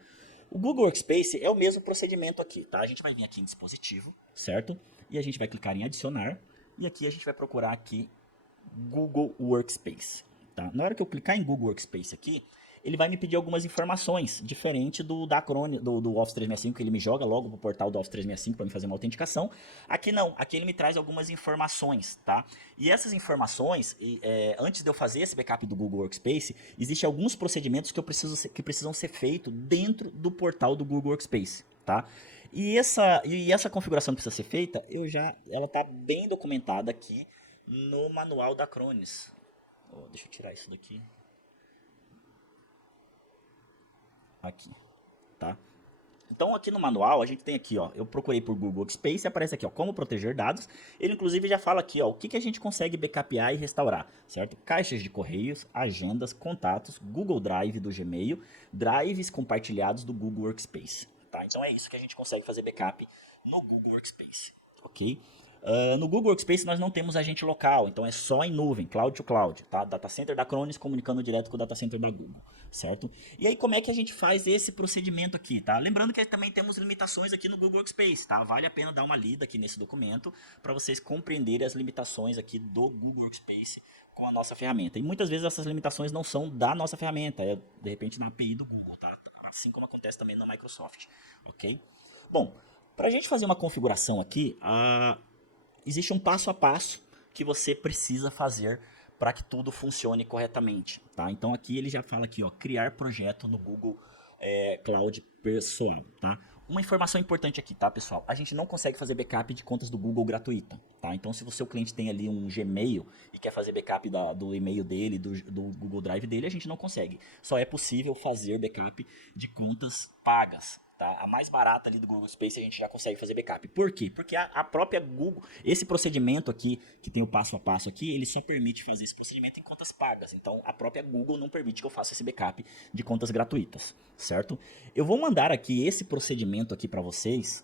O Google Workspace é o mesmo procedimento aqui, tá? A gente vai vir aqui em dispositivo, certo? E a gente vai clicar em adicionar. E aqui a gente vai procurar aqui Google Workspace, tá? Na hora que eu clicar em Google Workspace aqui, ele vai me pedir algumas informações, diferente do Office 365, que ele me joga logo pro portal do Office 365 para me fazer uma autenticação. Aqui não, aqui ele me traz algumas informações, tá? E essas informações, antes de eu fazer esse backup do Google Workspace, existem alguns procedimentos que precisam ser feitos dentro do portal do Google Workspace, tá? E essa configuração que precisa ser feita, ela tá bem documentada aqui no manual da Acronis. Deixa eu tirar isso daqui. Aqui, tá? Então aqui no manual a gente tem aqui, ó, eu procurei por Google Workspace e aparece aqui, ó, como proteger dados. Ele inclusive já fala aqui, ó, o que a gente consegue backupear e restaurar, certo? Caixas de correios, agendas, contatos, Google Drive do Gmail, drives compartilhados do Google Workspace, tá? Então é isso que a gente consegue fazer backup no Google Workspace, ok? No Google Workspace nós não temos agente local, então é só em nuvem, cloud to cloud, tá? Data Center da Acronis comunicando direto com o Data Center da Google, certo? E aí como é que a gente faz esse procedimento aqui, tá? Lembrando que também temos limitações aqui no Google Workspace, tá? Vale a pena dar uma lida aqui nesse documento para vocês compreenderem as limitações aqui do Google Workspace com a nossa ferramenta. E muitas vezes essas limitações não são da nossa ferramenta, é de repente na API do Google, tá? Assim como acontece também na Microsoft, ok? Bom, para a gente fazer uma configuração aqui, existe um passo a passo que você precisa fazer para que tudo funcione corretamente, tá? Então aqui ele já fala aqui, ó, criar projeto no Google Cloud Pessoal, tá? Uma informação importante aqui, tá, pessoal? A gente não consegue fazer backup de contas do Google gratuita, tá? Então se o seu cliente tem ali um Gmail e quer fazer backup do e-mail dele, do Google Drive dele, a gente não consegue. Só é possível fazer backup de contas pagas, tá? A mais barata ali do Google Space a gente já consegue fazer backup. Por quê? Porque a própria Google, esse procedimento aqui, que tem o passo a passo aqui, ele só permite fazer esse procedimento em contas pagas. Então a própria Google não permite que eu faça esse backup de contas gratuitas, certo? Eu vou mandar aqui esse procedimento aqui para vocês,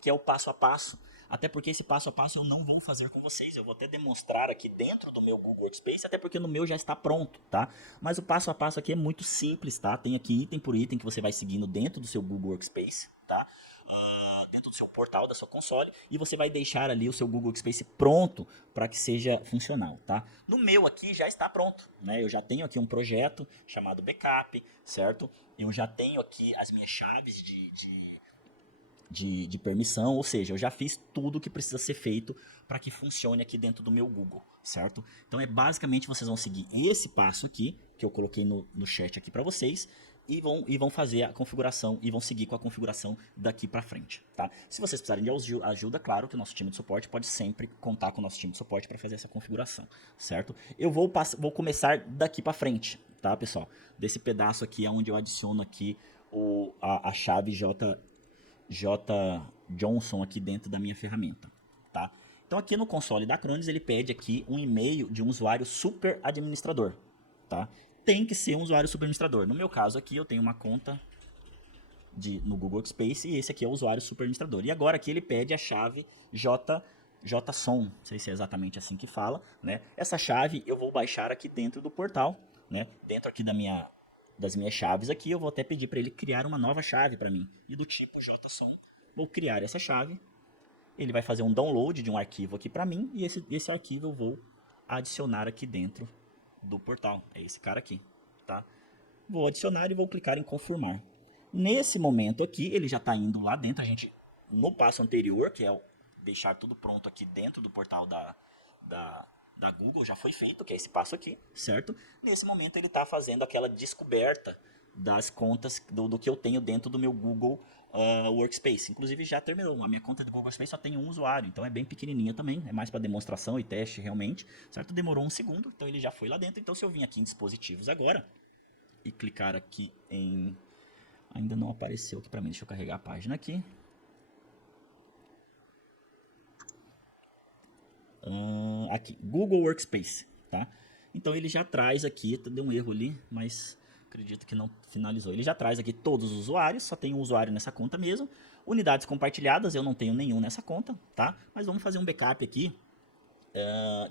que é o passo a passo. Até porque esse passo a passo eu não vou fazer com vocês, eu vou até demonstrar aqui dentro do meu Google Workspace, até porque no meu já está pronto, tá? Mas o passo a passo aqui é muito simples, tá? Tem aqui item por item que você vai seguindo dentro do seu Google Workspace, tá? Dentro do seu portal, da sua console, e você vai deixar ali o seu Google Workspace pronto para que seja funcional, tá? No meu aqui já está pronto, né? Eu já tenho aqui um projeto chamado Backup, certo? Eu já tenho aqui as minhas chaves de permissão, ou seja, eu já fiz tudo que precisa ser feito para que funcione aqui dentro do meu Google, certo? Então basicamente vocês vão seguir esse passo aqui, que eu coloquei no chat aqui para vocês, e vão fazer a configuração, e vão seguir com a configuração daqui para frente, tá? Se vocês precisarem de ajuda, claro que o nosso time de suporte pode sempre contar com o nosso time de suporte para fazer essa configuração, certo? Eu vou começar daqui para frente, tá, pessoal? Desse pedaço aqui é onde eu adiciono aqui a chave J Johnson aqui dentro da minha ferramenta, tá? Então aqui no console da Acronis ele pede aqui um e-mail de um usuário super administrador, tá? Tem que ser um usuário super administrador. No meu caso aqui eu tenho uma conta no Google Workspace e esse aqui é o usuário super administrador. E agora aqui ele pede a chave JSON, não sei se é exatamente assim que fala, né? Essa chave eu vou baixar aqui dentro do portal, né? Dentro aqui das minhas chaves aqui, eu vou até pedir para ele criar uma nova chave para mim. E do tipo JSON, vou criar essa chave. Ele vai fazer um download de um arquivo aqui para mim. E esse arquivo eu vou adicionar aqui dentro do portal. É esse cara aqui, tá? Vou adicionar e vou clicar em confirmar. Nesse momento aqui, ele já está indo lá dentro. A gente, no passo anterior, que é deixar tudo pronto aqui dentro do portal da Google, já foi feito, que é esse passo aqui, certo? Nesse momento ele está fazendo aquela descoberta das contas do que eu tenho dentro do meu Google Workspace. Inclusive já terminou, a minha conta do Google Workspace só tem um usuário, então é bem pequenininha também, é mais para demonstração e teste realmente, certo? Demorou um segundo, então ele já foi lá dentro. Então se eu vim aqui em dispositivos agora e clicar aqui em... Ainda não apareceu aqui para mim, deixa eu carregar a página aqui. Aqui, Google Workspace, tá? Então ele já traz aqui, deu um erro ali, mas acredito que não finalizou. Ele já traz aqui todos os usuários, só tem um usuário nessa conta mesmo. Unidades compartilhadas, eu não tenho nenhum nessa conta, tá? Mas vamos fazer um backup aqui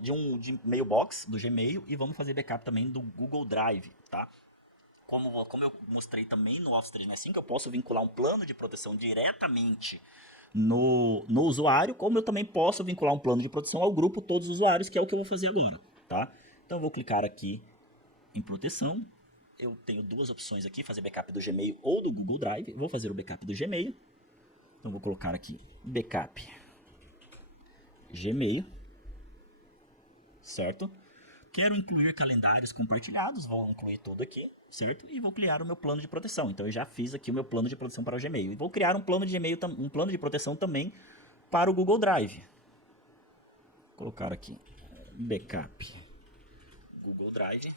de mailbox do Gmail e vamos fazer backup também do Google Drive, tá? como eu mostrei também no Office 365, eu posso vincular um plano de proteção diretamente no usuário, como eu também posso vincular um plano de proteção ao grupo todos os usuários, que é o que eu vou fazer agora, tá? Então eu vou clicar aqui em proteção. Eu tenho duas opções aqui, fazer backup do Gmail ou do Google Drive. Eu vou fazer o backup do Gmail. Então vou colocar aqui backup Gmail, certo? Quero incluir calendários compartilhados, vou incluir tudo aqui, certo? E vou criar o meu plano de proteção. Então eu já fiz aqui o meu plano de proteção para o Gmail. E vou criar um plano de Gmail, um plano de proteção também para o Google Drive. Vou colocar aqui backup Google Drive,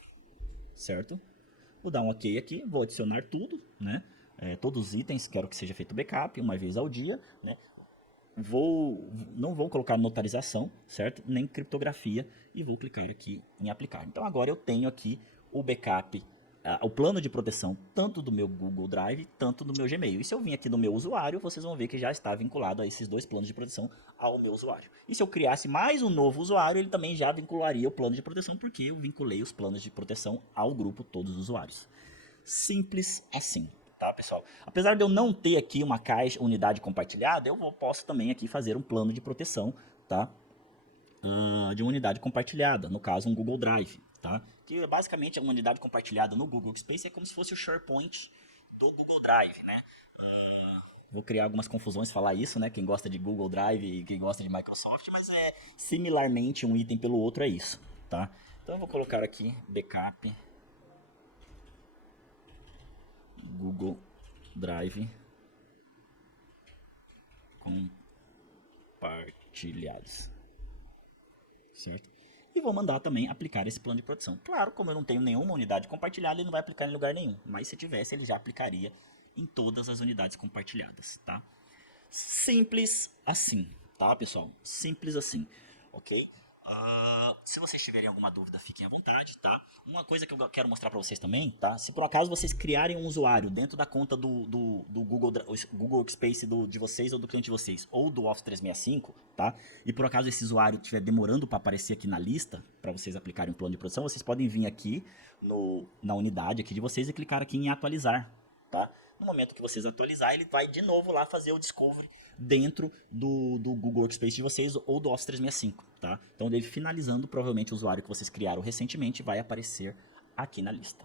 certo? Vou dar um OK aqui, vou adicionar tudo, né? Todos os itens, quero que seja feito backup uma vez ao dia, né? Não vou colocar notarização, certo? Nem criptografia, e vou clicar aqui em aplicar. Então agora eu tenho aqui o backup, o plano de proteção tanto do meu Google Drive, tanto do meu Gmail. E se eu vim aqui no meu usuário, vocês vão ver que já está vinculado a esses dois planos de proteção ao meu usuário. E se eu criasse mais um novo usuário, ele também já vincularia o plano de proteção, porque eu vinculei os planos de proteção ao grupo todos os usuários. Simples assim. Tá, pessoal? Apesar de eu não ter aqui uma caixa unidade compartilhada, eu posso também aqui fazer um plano de proteção, tá? De uma unidade compartilhada, no caso um Google Drive, tá? Que basicamente uma unidade compartilhada no Google Workspace é como se fosse o SharePoint do Google Drive, né? Vou criar algumas confusões falar isso, né? Quem gosta de Google Drive e quem gosta de Microsoft, mas similarmente um item pelo outro é isso, tá? Então eu vou colocar aqui backup Google Drive compartilhados, certo? E vou mandar também aplicar esse plano de proteção. Claro, como eu não tenho nenhuma unidade compartilhada, ele não vai aplicar em lugar nenhum. Mas se tivesse, ele já aplicaria em todas as unidades compartilhadas, tá? Simples assim, tá, pessoal? Simples assim, ok? Se vocês tiverem alguma dúvida, fiquem à vontade, tá? Uma coisa que eu quero mostrar para vocês também, tá? Se por acaso vocês criarem um usuário dentro da conta do Google Workspace de vocês ou do cliente de vocês, ou do Office 365, tá? E por acaso esse usuário estiver demorando para aparecer aqui na lista, para vocês aplicarem um plano de produção, vocês podem vir aqui na unidade aqui de vocês e clicar aqui em atualizar, tá? No momento que vocês atualizar, ele vai de novo lá fazer o discovery dentro do Google Workspace de vocês ou do Office 365, tá? Então, ele finalizando, provavelmente o usuário que vocês criaram recentemente vai aparecer aqui na lista.